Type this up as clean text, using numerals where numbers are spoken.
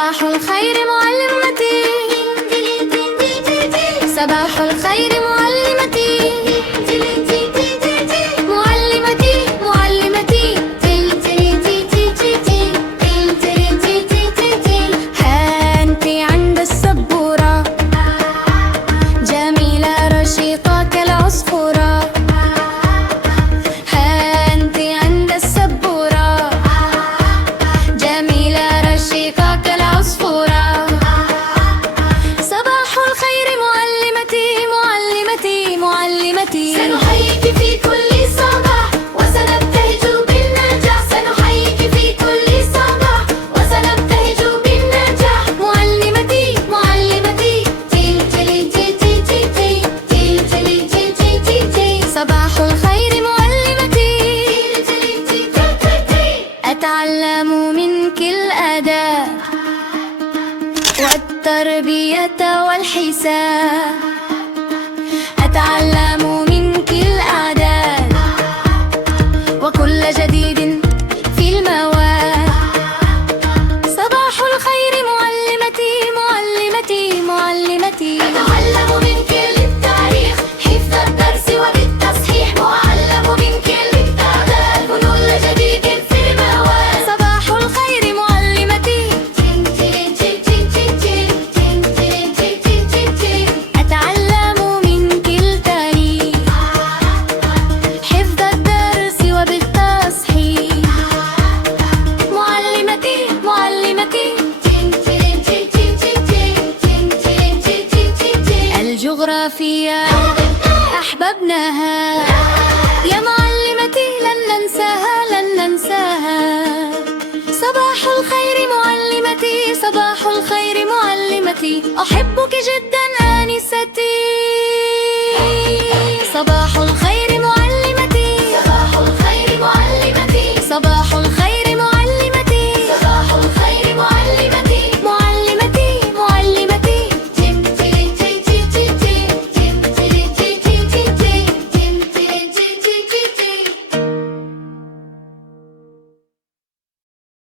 صباح الخير معلمتي، صباح الخير معلمتي، معلمتي معلمتي، ها انتي عند السبورة، جميلة رشيقة كالعصفورة. ها انتي عند السبورة، جميلة رشيقة كالعصفورة. صباح الخير معلمتي، معلمتي معلمتي، سنحييك في كل صباح وسنبتهج بالنجاح، سنحييك في كل صباح وسنبتهج بالنجاح. معلمتي معلمتي، صباح الخير معلمتي، أتعلم منك الأداء والتربية والحساب، أتعلم منك الأعداد وكل جديد في المواد. صباح الخير معلمتي، معلمتي معلمتي، أتعلم منك للتاريخ حفظ الدرس وبالتصحيح، وأعلم منك للتعداد كل جديد في المواد. صباح الخير معلمتي، أتعلم منك التاريخ حفظ الدرس وبالتصحيح. معلمتي معلمتي، الجغرافيا أحببناها، يا معلمتي لن ننساها لن ننساها. صباح الخير معلمتي، صباح الخير معلمتي، أحبك جدا.